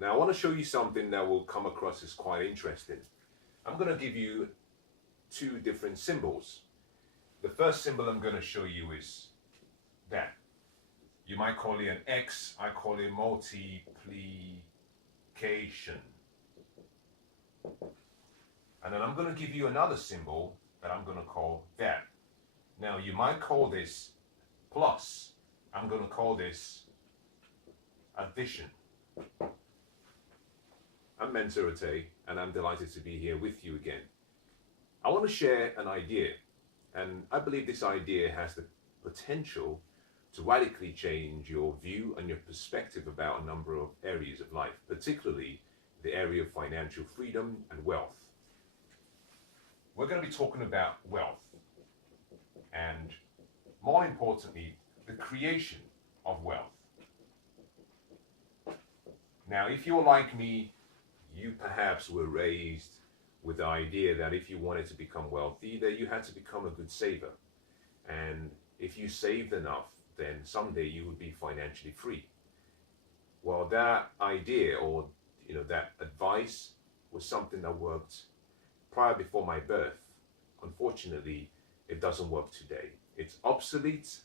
Now I want to show you something that will come across as quite interesting. I'm going to give you two different symbols. The first symbol I'm going to show you is that. You might call it an X, I call it multiplication. And then I'm going to give you another symbol that I'm going to call that. Now you might call this plus. I'm going to call this addition. I'm Mensah Oteh, and I'm delighted to be here with you again. I want to share an idea, and I believe this idea has the potential to radically change your view and your perspective about a number of areas of life, particularly the area of financial freedom and wealth. We're going to be talking about wealth, and more importantly, the creation of wealth. Now, if you're like me, you perhaps were raised with the idea that if you wanted to become wealthy, that you had to become a good saver. And if you saved enough, then someday you would be financially free. Well, that idea or that advice was something that worked before my birth. Unfortunately, it doesn't work today. It's obsolete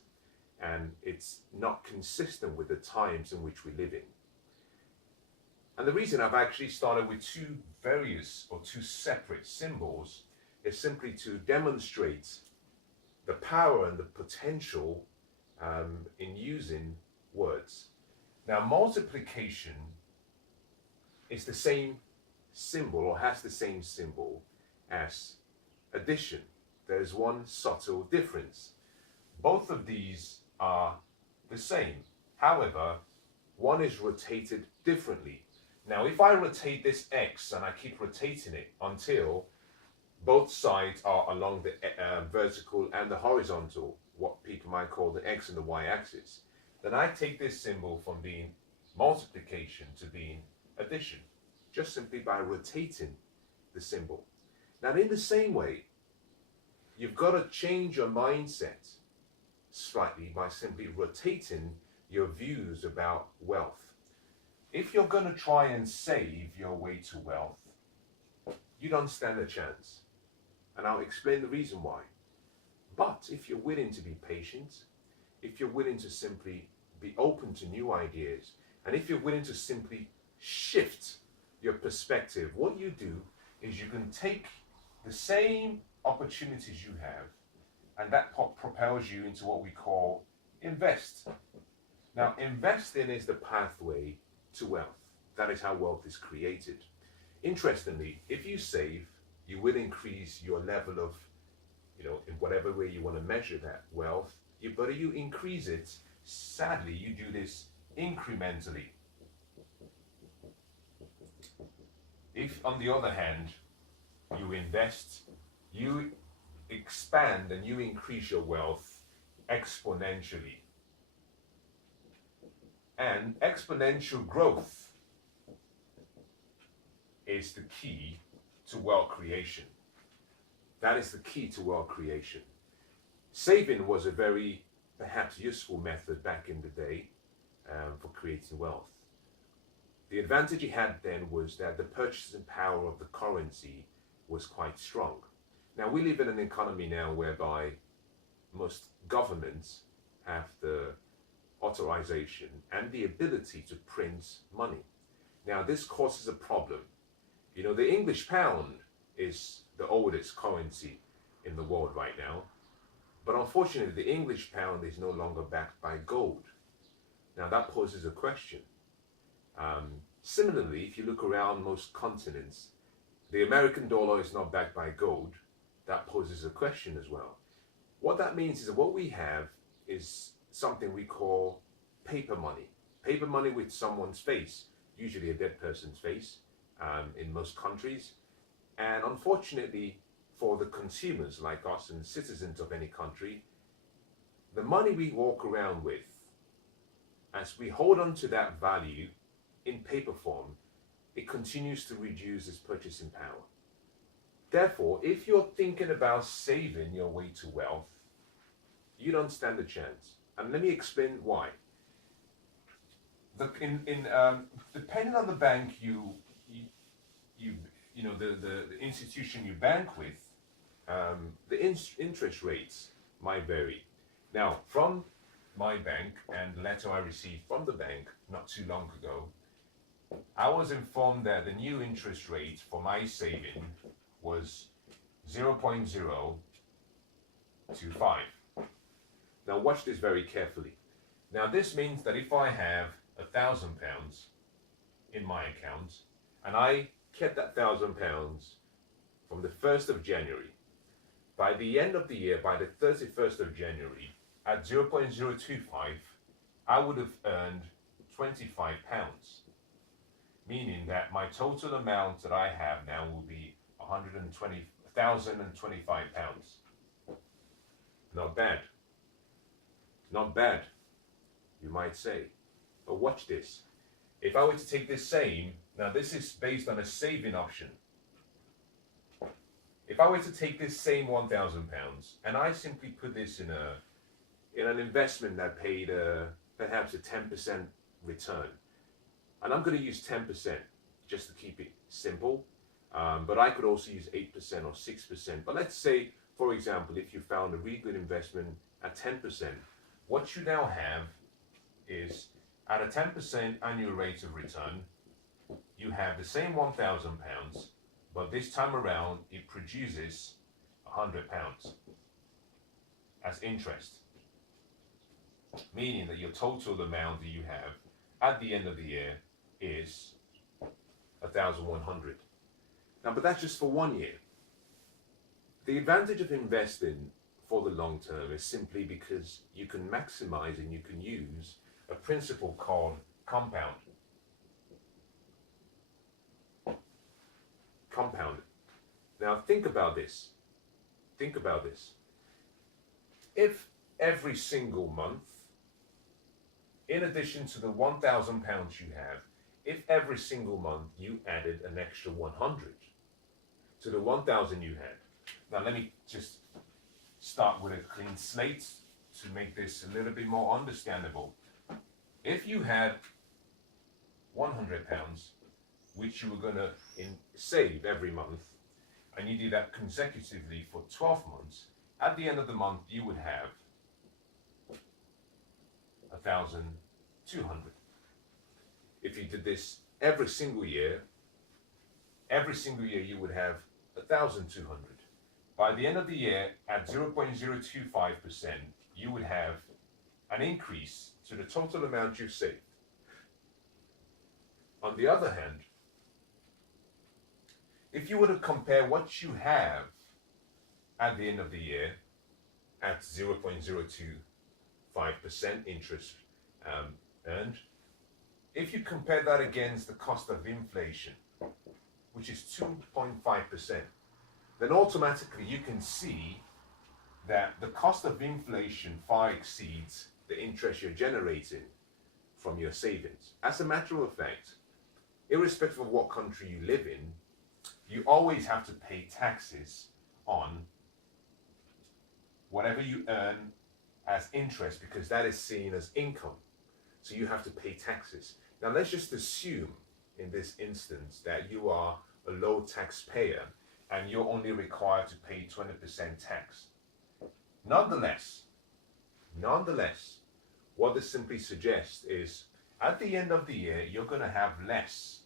and it's not consistent with the times in which we live in. And the reason I've actually started with two separate symbols is simply to demonstrate the power and the potential in using words. Now, multiplication is the same symbol or has the same symbol as addition. There's one subtle difference. Both of these are the same. However, one is rotated differently. Now, if I rotate this X and I keep rotating it until both sides are along the vertical and the horizontal, what people might call the X and the Y axis, then I take this symbol from being multiplication to being addition, just simply by rotating the symbol. Now, in the same way, you've got to change your mindset slightly by simply rotating your views about wealth. If you're going to try and save your way to wealth, you don't stand a chance. And I'll explain the reason why. But if you're willing to be patient, if you're willing to simply be open to new ideas, and if you're willing to simply shift your perspective, what you do is you can take the same opportunities you have, and that propels you into what we call invest. Now, investing is the pathway to wealth. That is how wealth is created. Interestingly, if you save, you will increase your level of, in whatever way you want to measure that wealth, but you increase it. Sadly, you do this incrementally. If, on the other hand, you invest, you expand and you increase your wealth exponentially. And exponential growth is the key to wealth creation. That is the key to wealth creation. Saving was a very, perhaps, useful method back in the day for creating wealth. The advantage it had then was that the purchasing power of the currency was quite strong. Now, we live in an economy now whereby most governments have the authorization and the ability to print money. Now, this causes a problem. The English pound is the oldest currency in the world right now, but unfortunately, the English pound is no longer backed by gold. Now, that poses a question. Similarly, if you look around most continents, the American dollar is not backed by gold. That poses a question as well. What that means is that what we have is something we call paper money. Paper money with someone's face, usually a dead person's face, in most countries. And unfortunately, for the consumers like us and citizens of any country, the money we walk around with, as we hold on to that value in paper form, it continues to reduce its purchasing power. Therefore, if you're thinking about saving your way to wealth, you don't stand a chance. And let me explain why. depending on the bank you you you know the institution you bank with, the interest rates might vary. Now, from my bank and the letter I received from the bank not too long ago, I was informed that the new interest rate for my saving was 0.025. Now, watch this very carefully. Now, this means that if I have £1,000 in my account and I kept that £1,000 from the 1st of January, by the end of the year, by the 31st of January, at 0.025, I would have earned £25, meaning that my total amount that I have now will be £120,025. Not bad. Not bad, you might say. But watch this. If I were to take this same, now this is based on a saving option. If I were to take this same £1,000 and I simply put this in an investment that paid perhaps a 10% return, and I'm going to use 10% just to keep it simple, but I could also use 8% or 6%. But let's say, for example, if you found a really good investment at 10%, what you now have is, at a 10% annual rate of return, you have the same £1,000, but this time around it produces £100 as interest, meaning that your total amount that you have at the end of the year is 1,100. Now, but that's just for 1 year. The advantage of investing for the long term is simply because you can maximize and you can use a principle called compound. Compound. Now think about this. Think about this. If every single month, in addition to the £1,000 you have, if every single month you added an extra 100 to the 1,000 you had. Now let me just start with a clean slate to make this a little bit more understandable. If you had £100, which you were going to save every month, and you did that consecutively for 12 months, at the end of the month you would have 1,200. If you did this every single year you would have 1,200. By the end of the year, at 0.025%, you would have an increase to the total amount you've saved. On the other hand, if you were to compare what you have at the end of the year at 0.025% interest earned, if you compare that against the cost of inflation, which is 2.5%, then automatically you can see that the cost of inflation far exceeds the interest you're generating from your savings. As a matter of fact, irrespective of what country you live in, you always have to pay taxes on whatever you earn as interest, because that is seen as income. So you have to pay taxes. Now let's just assume in this instance that you are a low taxpayer and you're only required to pay 20% tax. Nonetheless, what this simply suggests is at the end of the year, you're going to have less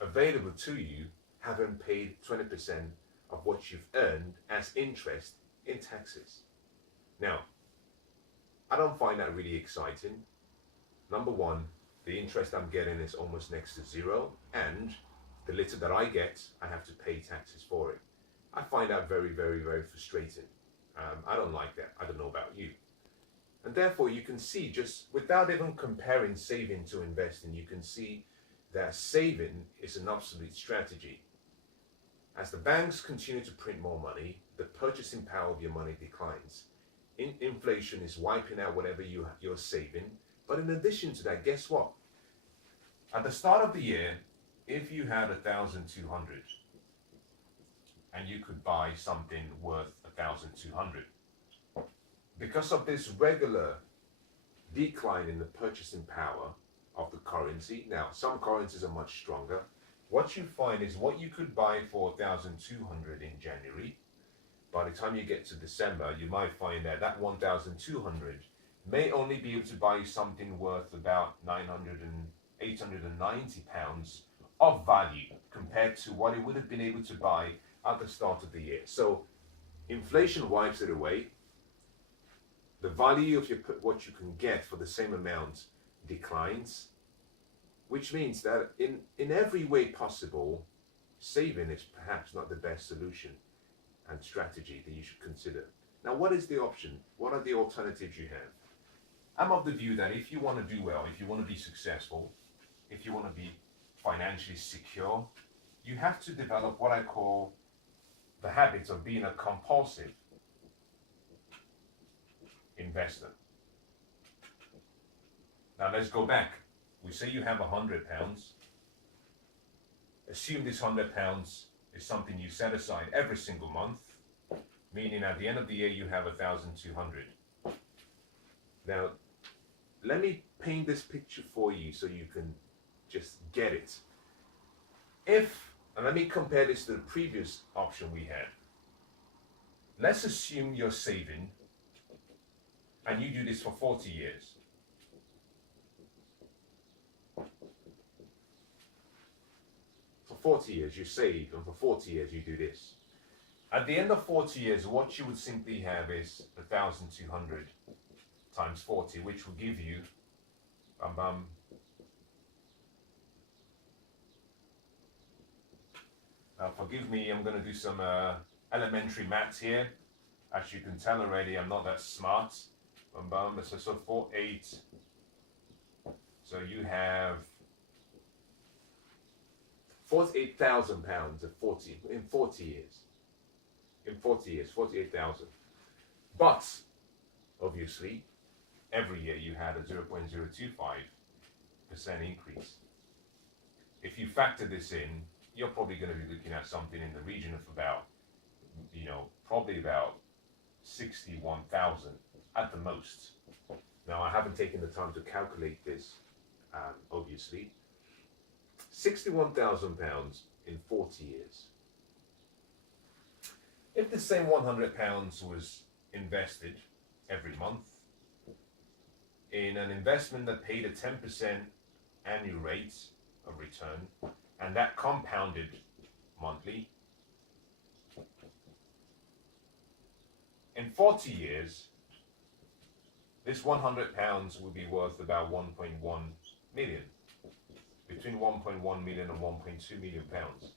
available to you, having paid 20% of what you've earned as interest in taxes. Now, I don't find that really exciting. Number one, the interest I'm getting is almost next to zero, and the little that I get, I have to pay taxes for it. I find that very, very, very frustrating. I don't like that. I don't know about you. And therefore, you can see, just without even comparing saving to investing, you can see that saving is an obsolete strategy. As the banks continue to print more money, the purchasing power of your money declines. Inflation is wiping out whatever you're saving. But in addition to that, guess what? At the start of the year, if you had 1,200 and you could buy something worth 1,200, because of this regular decline in the purchasing power of the currency. Now, some currencies are much stronger. What you find is what you could buy for 1,200 in January, by the time you get to December, you might find that that 1,200 may only be able to buy you something worth about 900 and 890 pounds of value compared to what it would have been able to buy at the start of the year. So inflation wipes it away. The value of what you can get for the same amount declines, which means that in every way possible, saving is perhaps not the best solution and strategy that you should consider. Now, what is the option? What are the alternatives you have? I'm of the view that if you want to do well, if you want to be successful, if you want to be financially secure, you have to develop what I call the habit of being a compulsive investor. Now let's go back. We say you have £100. Assume this £100 is something you set aside every single month, meaning at the end of the year you have 1,200. Now, let me paint this picture for you so you can just get it. And let me compare this to the previous option we had. Let's assume you're saving and you do this for 40 years. For 40 years you save, and for 40 years you do this. At the end of 40 years, what you would simply have is 1,200 times 40, which will give you now forgive me, I'm going to do some elementary maths here. As you can tell already, I'm not that smart. So 48. So you have £48,000 in 40 years. In 40 years, 48,000. But obviously, every year you had a 0.025% increase. If you factor this in, you're probably going to be looking at something in the region of about, probably about 61,000 at the most. Now, I haven't taken the time to calculate this, obviously. £61,000 in 40 years. If the same £100 was invested every month in an investment that paid a 10% annual rate of return, and that compounded monthly, in 40 years, this £100 will be worth about 1.1 million, between 1.1 million and 1.2 million pounds.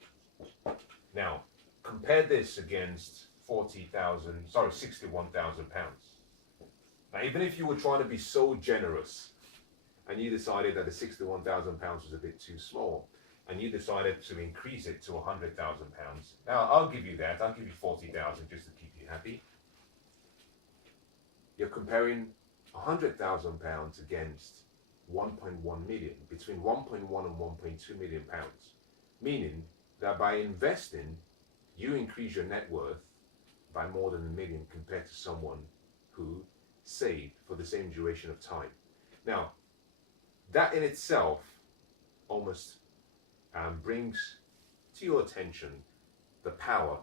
Now, compare this against £61,000. Now, even if you were trying to be so generous and you decided that the £61,000 was a bit too small, and you decided to increase it to £100,000, now I'll give you that. I'll give you 40,000 just to keep you happy. You're comparing £100,000 against 1.1 million, between 1.1 and 1.2 million pounds, meaning that by investing, you increase your net worth by more than £1 million compared to someone who saved for the same duration of time. Now, that in itself almost brings to your attention the power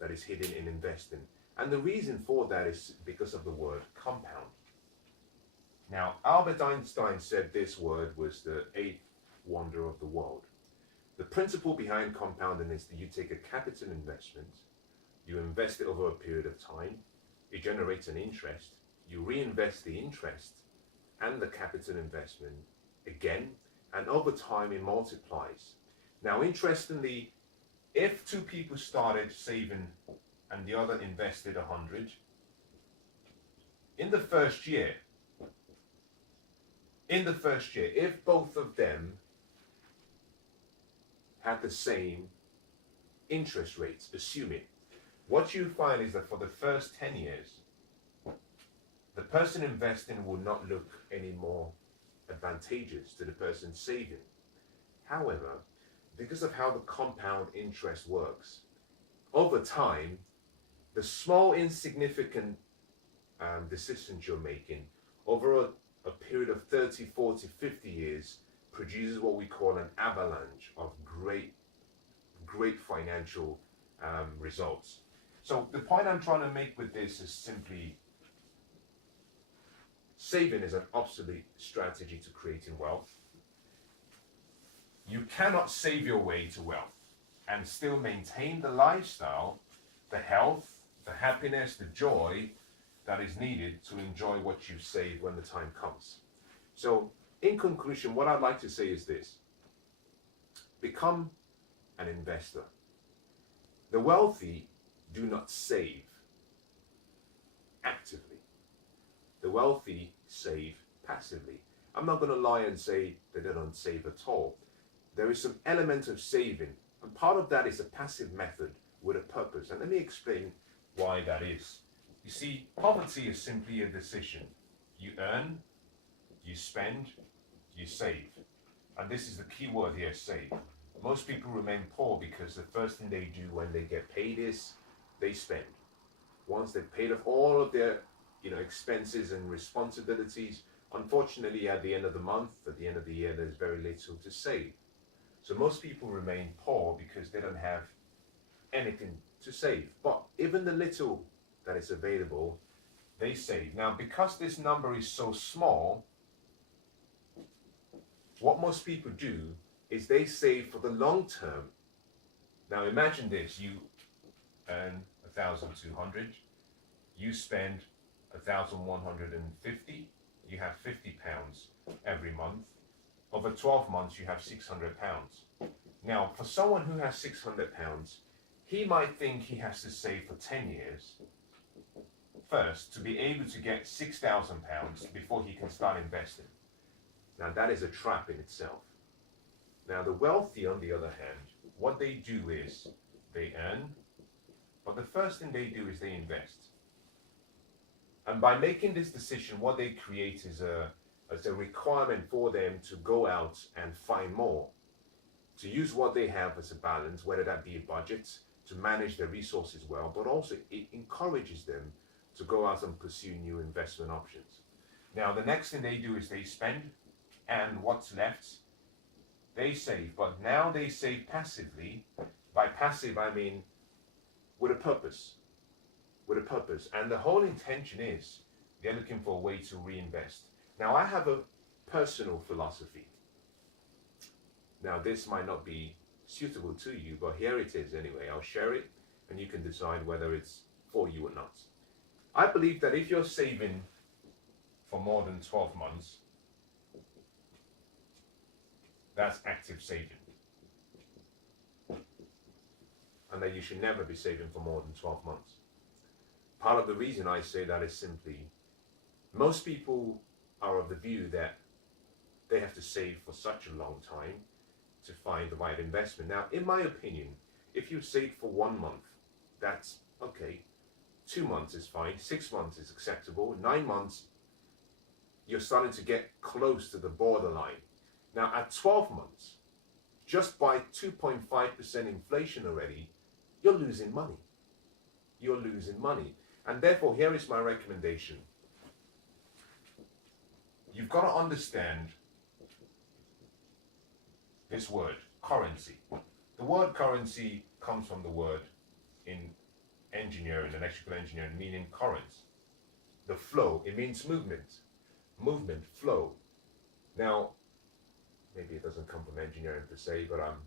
that is hidden in investing. And the reason for that is because of the word compound. Now, Albert Einstein said this word was the eighth wonder of the world. The principle behind compounding is that you take a capital investment, you invest it over a period of time, it generates an interest, you reinvest the interest and the capital investment again, and over time it multiplies. Now, interestingly, if two people started saving and the other invested 100, in the first year, if both of them had the same interest rates, assuming, what you find is that for the first 10 years, the person investing will not look any more advantageous to the person saving. However, because of how the compound interest works, over time, the small insignificant decisions you're making over a period of 30, 40, 50 years produces what we call an avalanche of great financial results. So the point I'm trying to make with this is simply saving is an obsolete strategy to creating wealth. You cannot save your way to wealth and still maintain the lifestyle, the health, the happiness, the joy that is needed to enjoy what you've saved when the time comes. So, in conclusion, what I'd like to say is this: become an investor. The wealthy do not save actively. The wealthy save passively. I'm not going to lie and say that they don't save at all. There is some element of saving, and part of that is a passive method with a purpose. And let me explain why that is. You see, poverty is simply a decision. You earn, you spend, you save. And this is the key word here, save. Most people remain poor because the first thing they do when they get paid is they spend. Once they've paid off all of their expenses and responsibilities, unfortunately at the end of the month, at the end of the year, there's very little to save. So most people remain poor because they don't have anything to save. But even the little that is available, they save. Now, because this number is so small, what most people do is they save for the long term. Now imagine this: you earn 1,200, you spend 1,150, you have £50 every month. Over 12 months, you have £600. Now, for someone who has £600, he might think he has to save for 10 years first to be able to get £6,000 before he can start investing. Now, that is a trap in itself. Now, the wealthy, on the other hand, what they do is they earn, but the first thing they do is they invest. And by making this decision, what they create is a requirement for them to go out and find more, to use what they have as a balance, whether that be a budget, to manage their resources well, but also it encourages them to go out and pursue new investment options. Now, the next thing they do is they spend, and what's left, they save. But now they save passively. By passive, I mean with a purpose. With a purpose. And the whole intention is they're looking for a way to reinvest. Now, I have a personal philosophy. Now, this might not be suitable to you, but here it is anyway. I'll share it, and you can decide whether it's for you or not. I believe that if you're saving for more than 12 months, that's active saving. And that you should never be saving for more than 12 months. Part of the reason I say that is simply, most people are of the view that they have to save for such a long time to find the right investment. Now, in my opinion, if you save for 1 month, that's okay. 2 months is fine. 6 months is acceptable. 9 months, you're starting to get close to the borderline. Now, at 12 months, just by 2.5% inflation already, you're losing money. You're losing money. And therefore, here is my recommendation. You've got to understand this word, currency. The word currency comes from the word in engineering, electrical engineering, meaning currents. The flow, it means movement. Movement, flow. Now, maybe it doesn't come from engineering per se, but I'm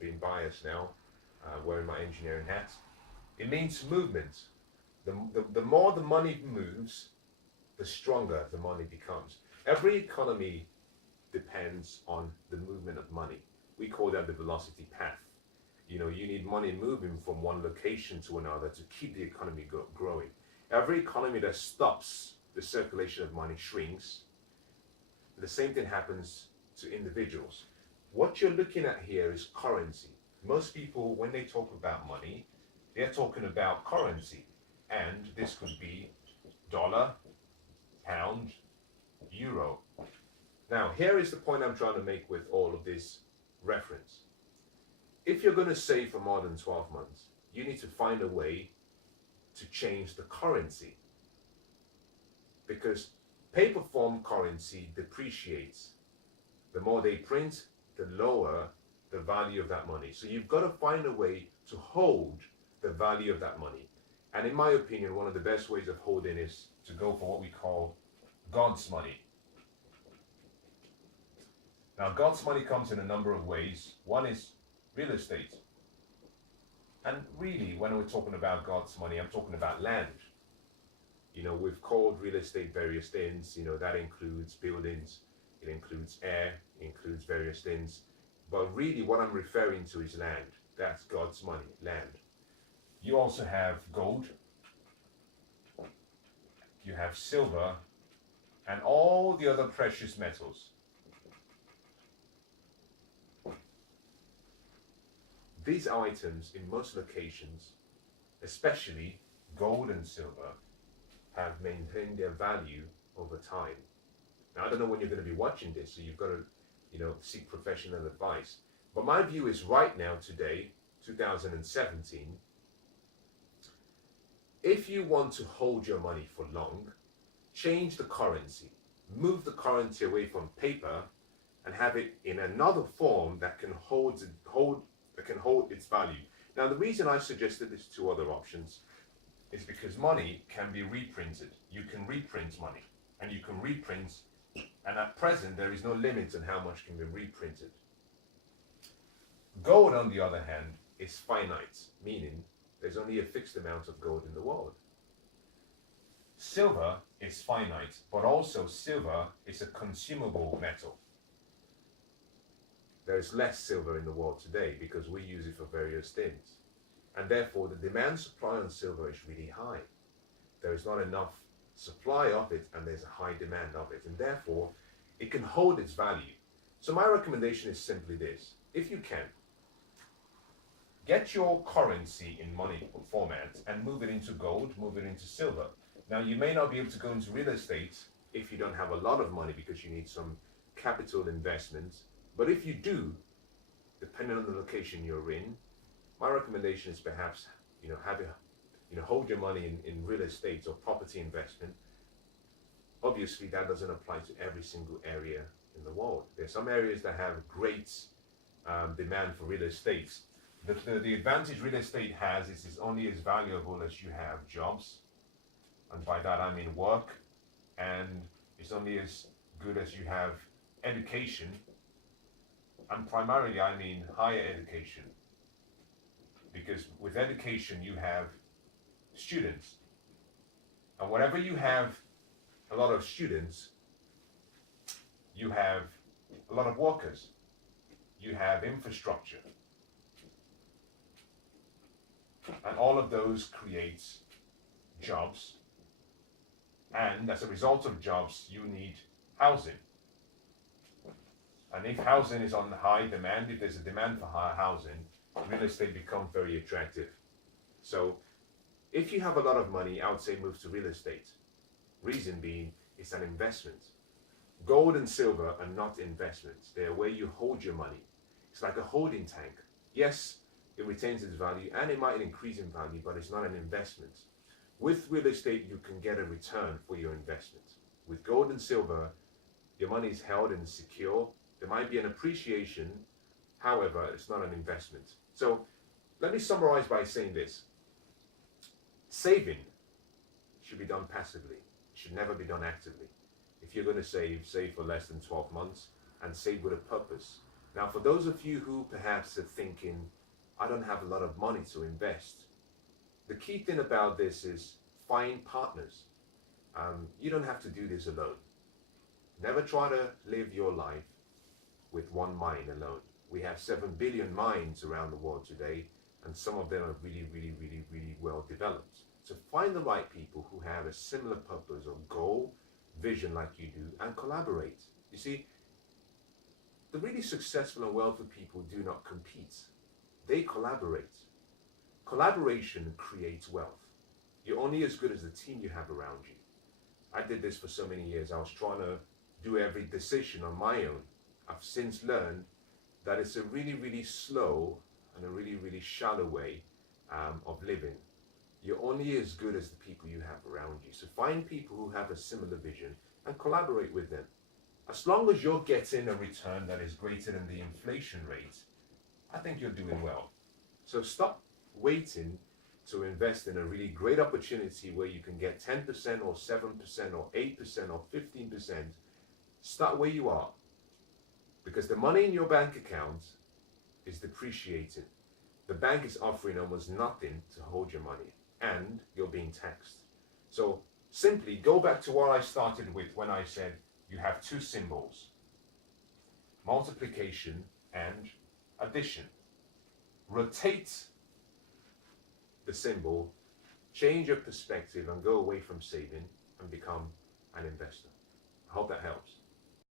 being biased now, wearing my engineering hat. It means movement. The more the money moves, the stronger the money becomes. Every economy depends on the movement of money. We call that the velocity path. You need money moving from one location to another to keep the economy growing. Every economy that stops the circulation of money shrinks. The same thing happens to individuals. What you're looking at here is currency. Most people, when they talk about money, they're talking about currency. And this could be dollar, pound, euro. Now, here is the point I'm trying to make with all of this reference. If you're going to save for more than 12 months, you need to find a way to change the currency. Because Paper form currency depreciates. The more they print, the lower the value of that money. So you've got to find a way to hold the value of that money. And in my opinion, one of the best ways of holding is to go for what we call God's money. Now, God's money comes in a number of ways. One is real estate. And really, when we're talking about God's money, I'm talking about land. You know, we've called real estate various things. You know, that includes buildings, it includes air, it includes various things. But really, what I'm referring to is land. That's God's money, land. You also have gold, you have silver, and all the other precious metals. These items, in most locations, especially gold and silver, have maintained their value over time. Now, I don't know when you're going to be watching this, so you've got to, seek professional advice. But my view is right now, today, 2017, if you want to hold your money for long, change the currency. Move the currency away from paper and have it in another form that can hold its value. Now, the reason I suggested these two other options is because money can be reprinted. You can reprint money, and you can reprint, and at present there is no limit on how much can be reprinted. Gold, on the other hand, is finite, meaning there's only a fixed amount of gold in the world. Silver is finite, but also silver is a consumable metal. There's less silver in the world today because we use it for various things. And therefore, the demand supply on silver is really high. There is not enough supply of it, and there's a high demand of it. And therefore, it can hold its value. So my recommendation is simply this. If you can, get your currency in money format and move it into gold, move it into silver. Now, you may not be able to go into real estate if you don't have a lot of money because you need some capital investment. But if you do, depending on the location you're in, my recommendation is perhaps, hold your money in real estate or property investment. Obviously, that doesn't apply to every single area in the world. There's some areas that have great demand for real estate. The advantage real estate has is it's only as valuable as you have jobs. And by that I mean work. And it's only as good as you have education. And primarily I mean higher education. Because with education you have students. And whenever you have a lot of students, you have a lot of workers. You have infrastructure. And all of those creates jobs. And as a result of jobs, you need housing. And if housing is on high demand, if there's a demand for higher housing, real estate becomes very attractive. So if you have a lot of money, I would say move to real estate. Reason being, it's an investment. Gold and silver are not investments. They are where you hold your money. It's like a holding tank. Yes, it retains its value and it might increase in value, but it's not an investment. With real estate, you can get a return for your investment. With gold and silver, your money is held and secure. There might be an appreciation, however, it's not an investment. So let me summarize by saying this. Saving should be done passively. It should never be done actively. If you're going to save for less than 12 months and save with a purpose. Now, for those of you who perhaps are thinking, I don't have a lot of money to invest, the key thing about this is find partners. You don't have to do this alone. Never try to live your life with one mind alone. We have 7 billion minds around the world today, and some of them are really, really, really, really well developed. So find the right people who have a similar purpose or goal, vision like you do, and collaborate. You see, the really successful and wealthy people do not compete. They collaborate. Collaboration creates wealth. You're only as good as the team you have around you. I did this for so many years. I was trying to do every decision on my own. I've since learned that it's a really, really slow and a really, really shallow way of living. You're only as good as the people you have around you. So find people who have a similar vision and collaborate with them. As long as you're getting a return that is greater than the inflation rate, I think you're doing well. So stop waiting to invest in a really great opportunity where you can get 10% or 7% or 8% or 15%. Start where you are, because the money in your bank account is depreciating. The bank is offering almost nothing to hold your money, and you're being taxed. So simply go back to what I started with when I said you have two symbols: multiplication and addition. Rotate the symbol, change your perspective, and go away from saving and become an investor. I hope that helps.